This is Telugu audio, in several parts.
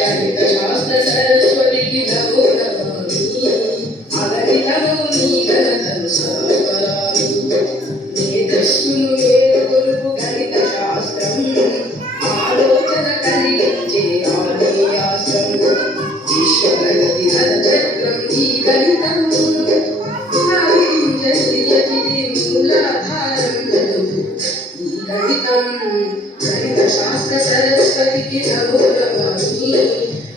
గణిత శాస్త్ర సరస్వతికి నమో నమామి అగణితము నీ ఘనతను సర్వరాలు మేధస్సును మేలుకొలుపు గణిత శాస్త్రం ఆలోచన కలిగించే ఆలయాస్త్రం ఈశ్వరగతి చక్రం ఈ గణితము మూలాధారం ఈ గణితం గణిత శాస్త్ర సరస్వతికి నమో నమామి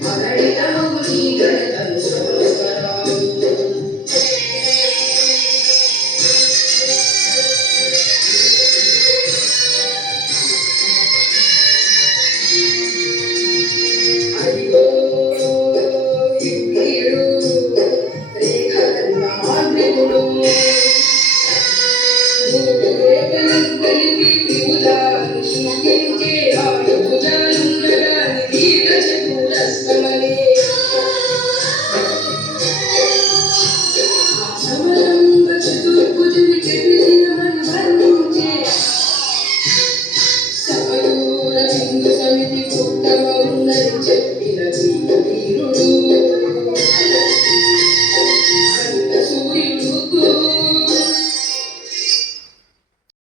అగణితము నీ గణితను సర్వరాలు అదిగో యుక్తియుడు రేఖలన్న మాంత్రికుడు మూడు రేఖలను కలిపి త్రిభుజాలను సృష్టించే ఆరు భుజాలున్నదాని దీర్ఘ చతురస్రమనే సమరంభ చతుర్భుజుని త్రిభుజమని వర్ణించే సమదూర బిందు సమితి ఉత్తమమున్నది చెప్పిన వీరుడు